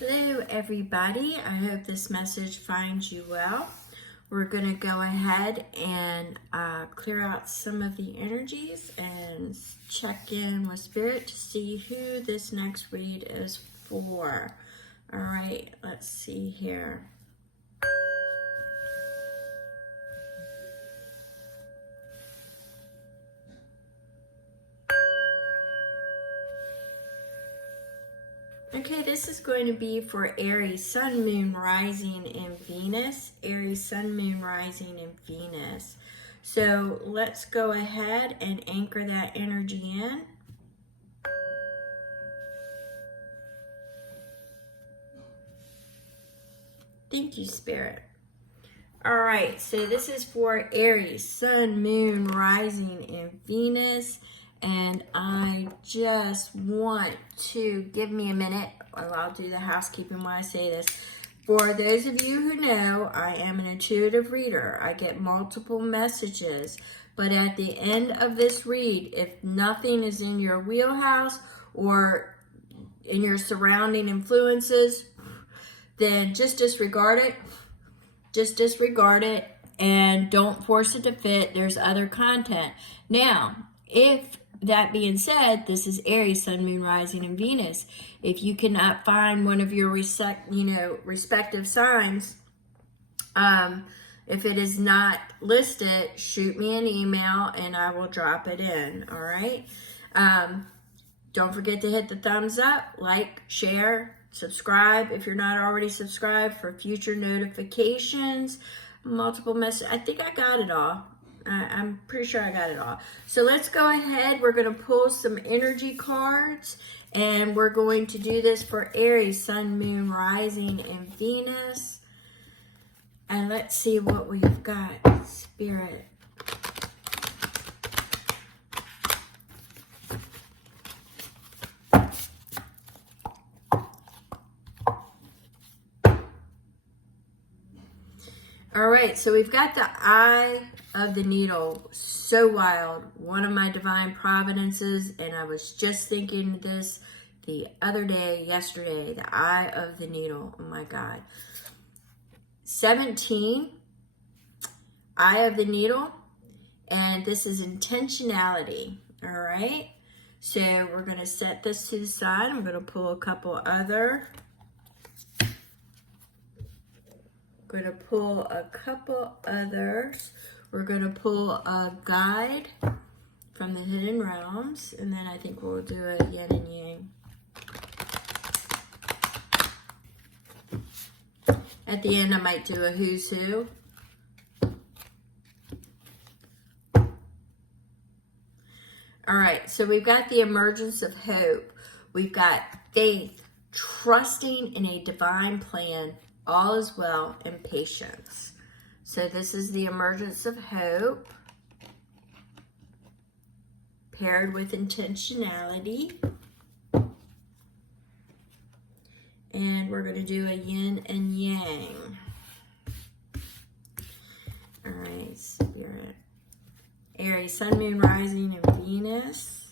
Hello everybody, I hope this message finds you well. We're going to go ahead and clear out some of the energies and check in with Spirit to see who this next read is for. All right, let's see here. Okay, this is going to be for Aries, Sun, Moon, Rising, and Venus. Aries, Sun, Moon, Rising, and Venus. So let's go ahead and anchor that energy in. Thank you, Spirit. All right, so this is for Aries, Sun, Moon, Rising, and Venus. And I just want to give me a minute. I'll do the housekeeping when I say this. For those of you who know, I am an intuitive reader. I get multiple messages. But at the end of this read, if nothing is in your wheelhouse or in your surrounding influences, then just disregard it. Just disregard it and don't force it to fit. There's other content. Now, if that being said, this is Aries, Sun, Moon, Rising, and Venus. If you cannot find one of your respective signs, if it is not listed, shoot me an email and I will drop it in. All right. Don't forget to hit the thumbs up, like, share, subscribe if you're not already subscribed for future notifications. Multiple messages. I think I got it all. I'm pretty sure I got it all. So let's go ahead. We're going to pull some energy cards. And we're going to do this for Aries, Sun, Moon, Rising, and Venus. And let's see what we've got. Spirit. All right, so we've got the Eye of the Needle. So wild. One of my divine providences, and I was just thinking this the other day, yesterday, the Eye of the Needle. Oh my God. 17, Eye of the Needle, and this is intentionality. All right, so we're going to set this to the side. I'm going to pull a couple other. Going to pull a couple others. We're going to pull a guide from the hidden realms, and then I think we'll do a yin and yang. At the end, I might do a who's who. All right, so we've got the emergence of hope. We've got faith, trusting in a divine plan. All is well, and patience. So this is the emergence of hope paired with intentionality. And we're going to do a yin and yang. All right, Spirit. Aries, Sun, Moon, Rising, and Venus.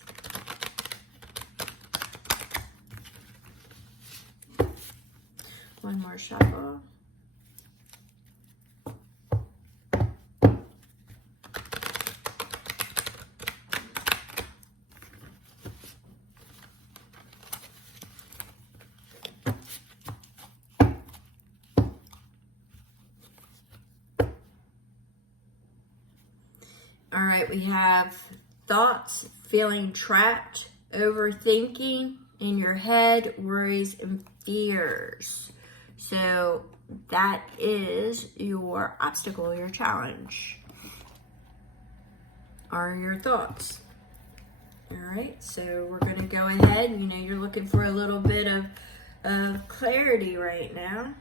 One more shuffle. All right, we have thoughts, feeling trapped, overthinking in your head, worries, and fears. So that is your obstacle, your challenge, are your thoughts. All right, so we're going to go ahead. You know, you're looking for a little bit of clarity right now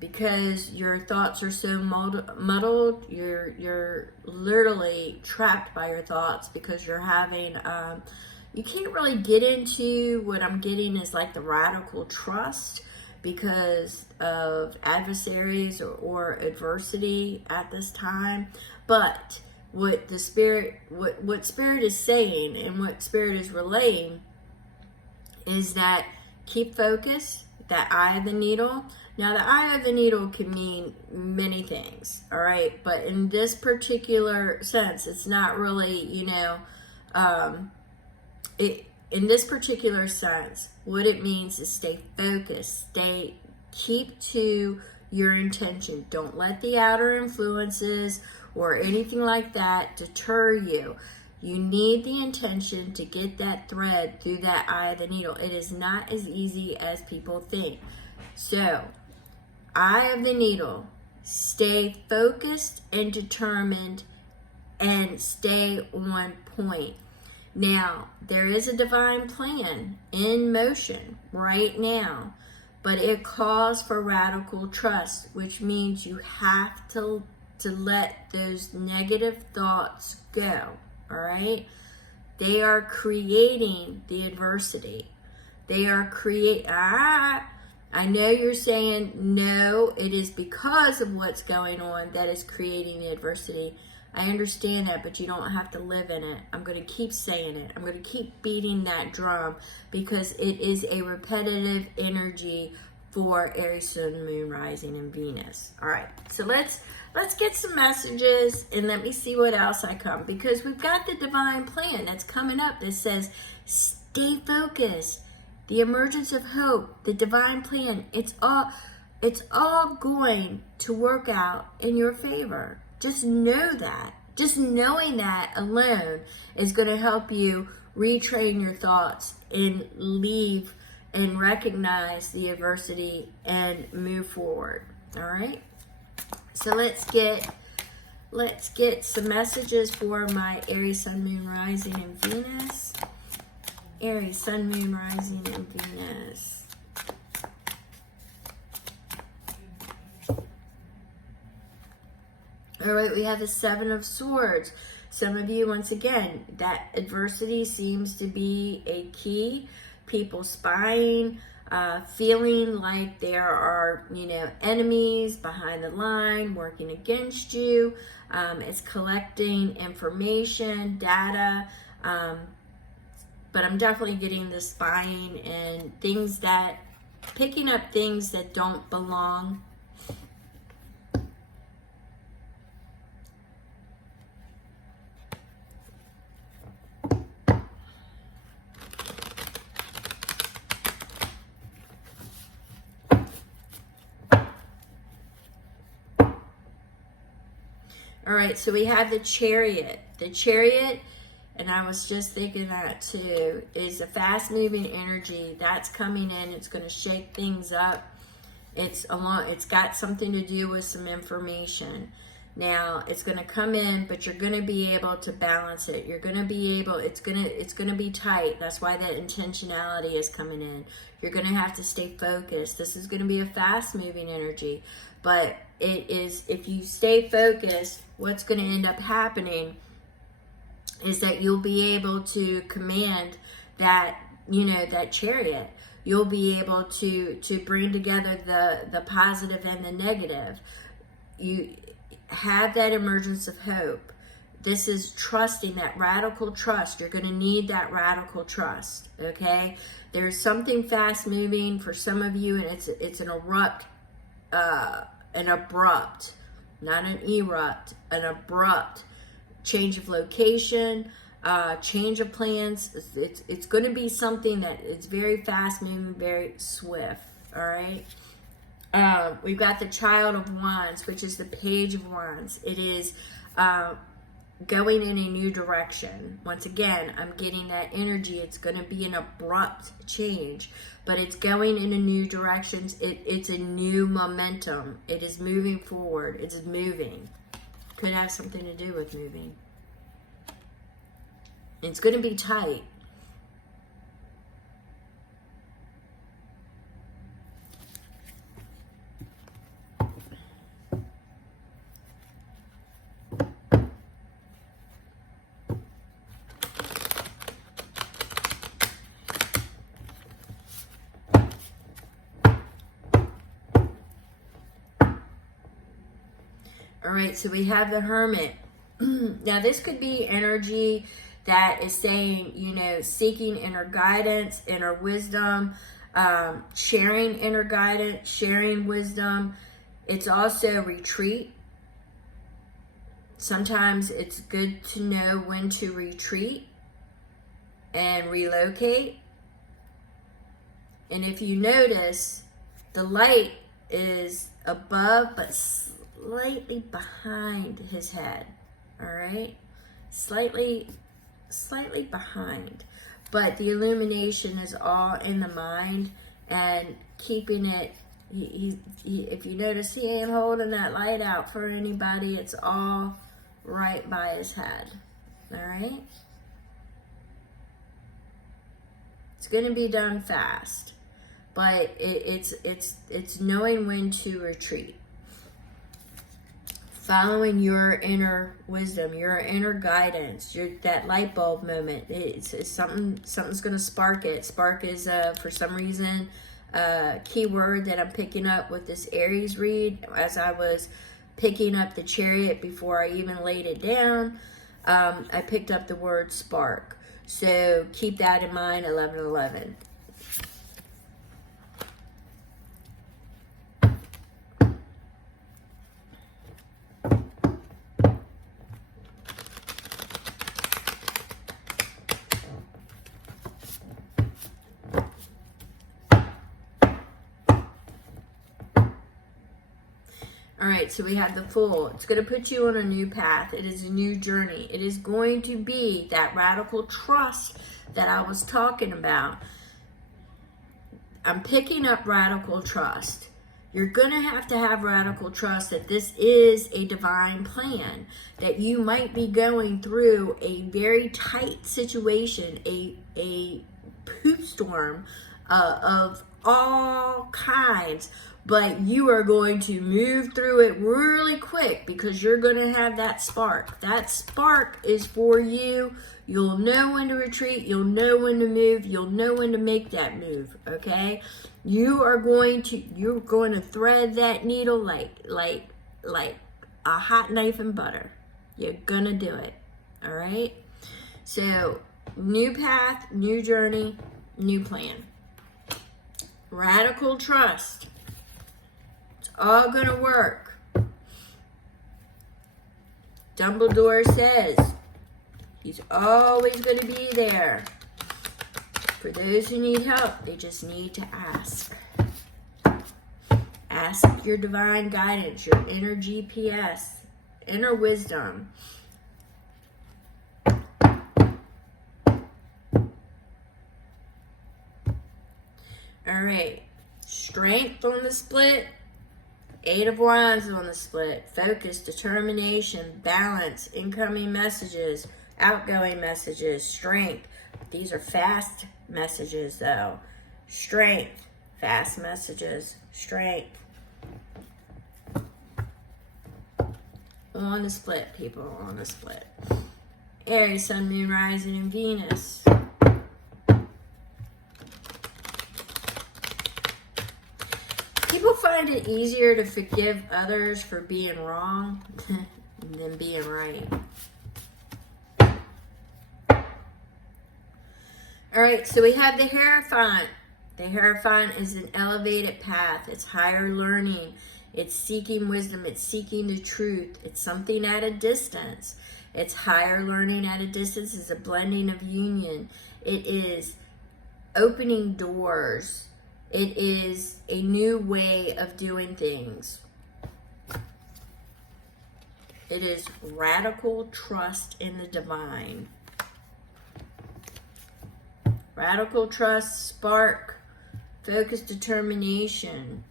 because your thoughts are so muddled. You're literally trapped by your thoughts because you're having, you can't really get into what I'm getting is like the radical trust because of adversaries or adversity at this time. But what the spirit, what spirit is saying and what spirit is relaying is that keep focus. that eye of the needle. Now, the eye of the needle can mean many things, all right? But in this particular sense, it's not really, in this particular sense, what it means is stay focused, keep to your intention. Don't let the outer influences or anything like that deter you. You need the intention to get that thread through that eye of the needle. It is not as easy as people think. So, eye of the needle, stay focused and determined and stay on point. Now, there is a divine plan in motion right now, but it calls for radical trust, which means you have to let those negative thoughts go, all right? They are creating the adversity. They are I know you're saying, no, it is because of what's going on that is creating the adversity. I understand that, but you don't have to live in it. I'm going to keep saying it. I'm going to keep beating that drum because it is a repetitive energy for Aries, Sun, Moon, Rising, and Venus. All right, so let's get some messages and let me see what else I come, because we've got the divine plan that's coming up that says stay focused. The emergence of hope, the divine plan, it's all going to work out in your favor. Just know that. Just knowing that alone is going to help you retrain your thoughts and leave and recognize the adversity and move forward. All right? So let's get some messages for my Aries, Sun, Moon, Rising, and Venus. Aries, Sun, Moon, Rising, and Venus. All right, we have the Seven of Swords. Some of you, once again, that adversity seems to be a key. People spying, feeling like there are, enemies behind the line working against you. It's collecting information, data, but I'm definitely getting the spying and picking up things that don't belong. All right, so we have the Chariot. The Chariot, and I was just thinking that too, is a fast-moving energy that's coming in. It's going to shake things up. It's got something to do with some information. Now, it's going to come in, but you're going to be able to balance it. You're going to be able, it's going to be tight. That's why that intentionality is coming in. You're going to have to stay focused. This is going to be a fast-moving energy, but it is, if you stay focused, what's going to end up happening is that you'll be able to command that, that chariot. You'll be able to bring together the positive and the negative. You have that emergence of hope. This is trusting, that radical trust. You're going to need that radical trust, okay? There's something fast moving for some of you, and it's an abrupt, not an erupt, an abrupt change of location, change of plans. It's going to be something that it's very fast moving, very swift. All right. We've got the Child of Wands, which is the Page of Wands. It is going in a new direction. Once again, I'm getting that energy. It's going to be an abrupt change, but it's going in a new direction. It's a new momentum. It is moving forward. It's moving. Could have something to do with moving. It's going to be tight. All right, so we have the Hermit. Now, this could be energy that is saying, seeking inner guidance, inner wisdom. sharing inner guidance, sharing wisdom. It's also retreat. Sometimes it's good to know when to retreat and relocate. And if you notice, the light is above but slightly behind his head. All right? Slightly behind. But the illumination is all in the mind, and keeping it, if you notice, he ain't holding that light out for anybody. It's all right by his head. All right? It's going to be done fast, but it's knowing when to retreat. Following your inner wisdom, your inner guidance, that light bulb moment. It's something's going to spark it. Spark is, for some reason, a key word that I'm picking up with this Aries read. As I was picking up the Chariot before I even laid it down, I picked up the word spark. So keep that in mind, 1111. All right, so we have the Fool. It's going to put you on a new path. It is a new journey. It is going to be that radical trust that I was talking about. I'm picking up radical trust. You're going to have radical trust that this is a divine plan, that you might be going through a very tight situation, a poop storm of all kinds, but you are going to move through it really quick because you're going to have that spark. That spark is for you. You'll know when to retreat. You'll know when to move. You'll know when to make that move, okay? You're going to thread that needle like a hot knife in butter. You're going to do it, all right? So, new path, new journey, new plan. Radical trust. It's all going to work. Dumbledore says he's always going to be there. For those who need help, they just need to ask. Ask your divine guidance, your inner GPS, inner wisdom. All right. Strength on the split. 8 of Wands on the split. Focus, determination, balance, incoming messages, outgoing messages, strength. These are fast messages, though. Strength, fast messages, strength. On the split, people, on the split. Aries, Sun, Moon, Rising, and Venus. People find it easier to forgive others for being wrong than being right. All right, so we have the Hierophant. The Hierophant is an elevated path. It's higher learning. It's seeking wisdom. It's seeking the truth. It's something at a distance. It's higher learning at a distance. It's a blending of union. It is opening doors. It is a new way of doing things. It is radical trust in the divine. Radical trust, spark, focus, determination.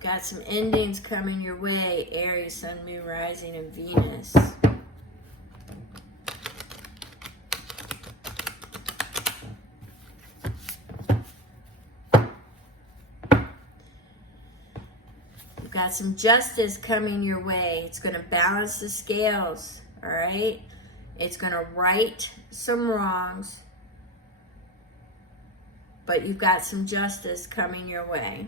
Got some endings coming your way, Aries, Sun, Moon, Rising, and Venus. You've got some justice coming your way. It's going to balance the scales, all right? It's going to right some wrongs, but you've got some justice coming your way.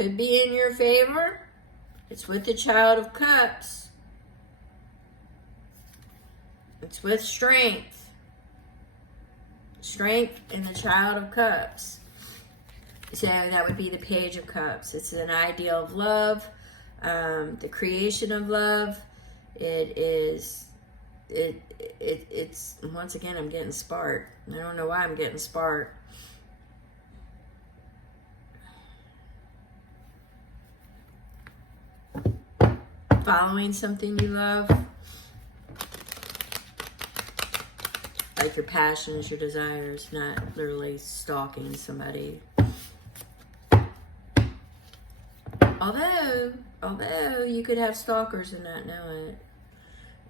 could be in your favor. It's with the Child of Cups. It's with strength. Strength and the Child of Cups. So that would be the Page of Cups. It's an ideal of love, the creation of love. It's once again, I'm getting spark. I don't know why I'm getting spark. Following something you love, like your passions, your desires, not literally stalking somebody. Although you could have stalkers and not know it.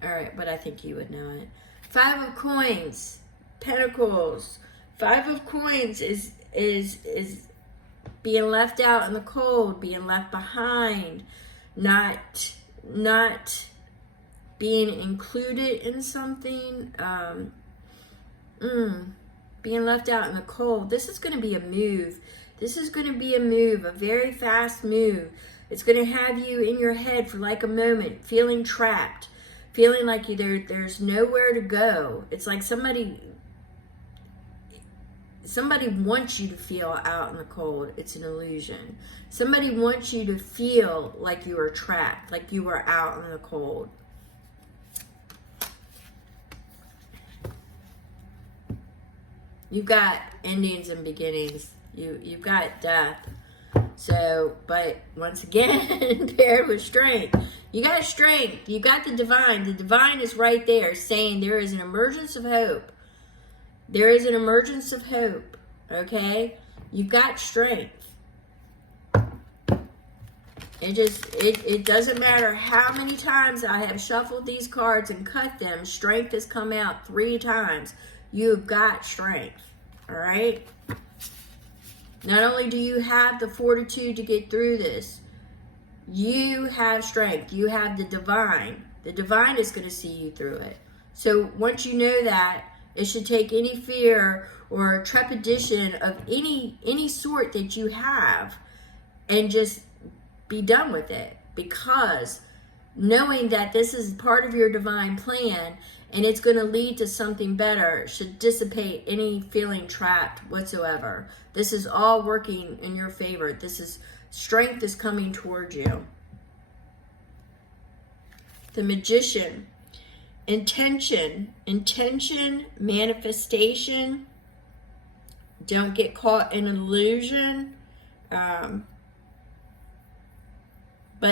All right, but I think you would know it. 5 of Coins, Pentacles. 5 of Coins is being left out in the cold, being left behind, not being included in something, being left out in the cold. This is going to be a move. This is going to be a move, a very fast move. It's going to have you in your head for like a moment, feeling trapped, feeling like there's nowhere to go. It's like somebody wants you to feel out in the cold. It's an illusion. Somebody wants you to feel like you are trapped, like you are out in the cold. You've got endings and beginnings. You've got death. So, but once again, paired with strength. You got strength. You got the divine. The divine is right there saying there is an emergence of hope. There is an emergence of hope. Okay? You've got strength. It doesn't matter how many times I have shuffled these cards and cut them. Strength has come out 3 times. You've got strength. All right? Not only do you have the fortitude to get through this, you have strength. You have the divine. The divine is going to see you through it. So once you know that, it should take any fear or trepidation of any sort that you have and just be done with it. Because knowing that this is part of your divine plan and it's going to lead to something better should dissipate any feeling trapped whatsoever. This is all working in your favor. Strength is coming towards you. The Magician. Intention, manifestation. Don't get caught in illusion. But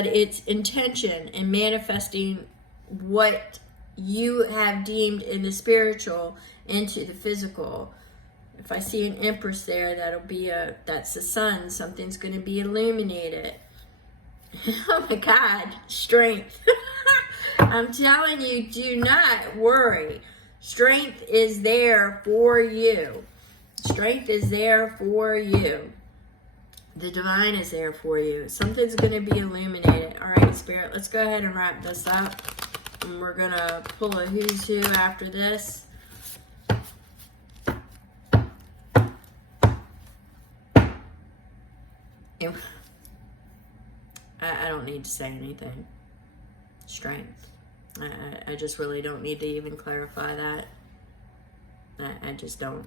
it's intention and manifesting what you have deemed in the spiritual into the physical. If I see an Empress there, that's the sun. Something's going to be illuminated. Oh my God, strength. I'm telling you, do not worry. Strength is there for you. Strength is there for you. The divine is there for you. Something's going to be illuminated. All right, Spirit, let's go ahead and wrap this up. And we're going to pull a who's who after this. And I don't need to say anything. Strength. I just really don't need to even clarify that. I just don't.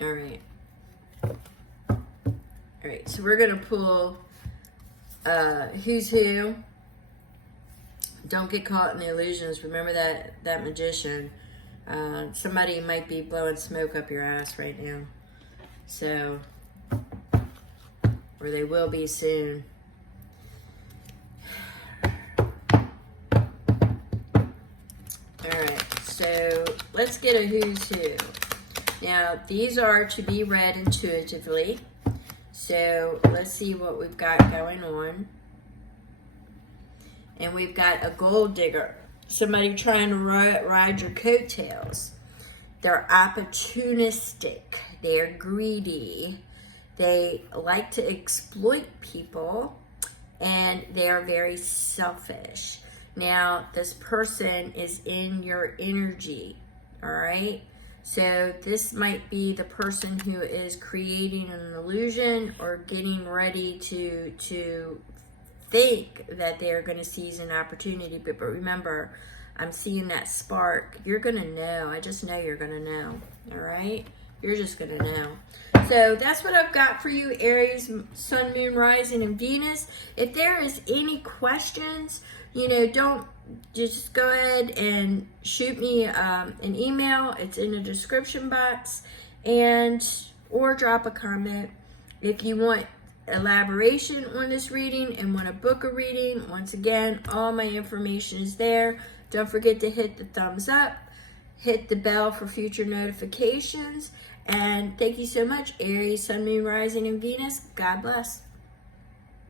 All right. All right, so we're going to pull who's who. Don't get caught in the illusions. Remember that magician. Somebody might be blowing smoke up your ass right now. So, or they will be soon. Alright, so let's get a who's who. Now, these are to be read intuitively. So, let's see what we've got going on. And we've got a gold digger. Somebody trying to ride your coattails. They're opportunistic. They're greedy. They like to exploit people. And they are very selfish. Now, this person is in your energy. All right? So this might be the person who is creating an illusion or getting ready to think that they're going to seize an opportunity. But remember, I'm seeing that spark. You're going to know. I just know you're going to know. All right? You're just going to know. So that's what I've got for you, Aries, Sun, Moon, Rising, and Venus. If there is any questions, don't just go ahead and shoot me an email. It's in the description box, or drop a comment. If you want elaboration on this reading and want to book a reading, once again, all my information is there. Don't forget to hit the thumbs up, hit the bell for future notifications, and thank you so much, Aries, Sun, Moon, Rising, and Venus. God bless.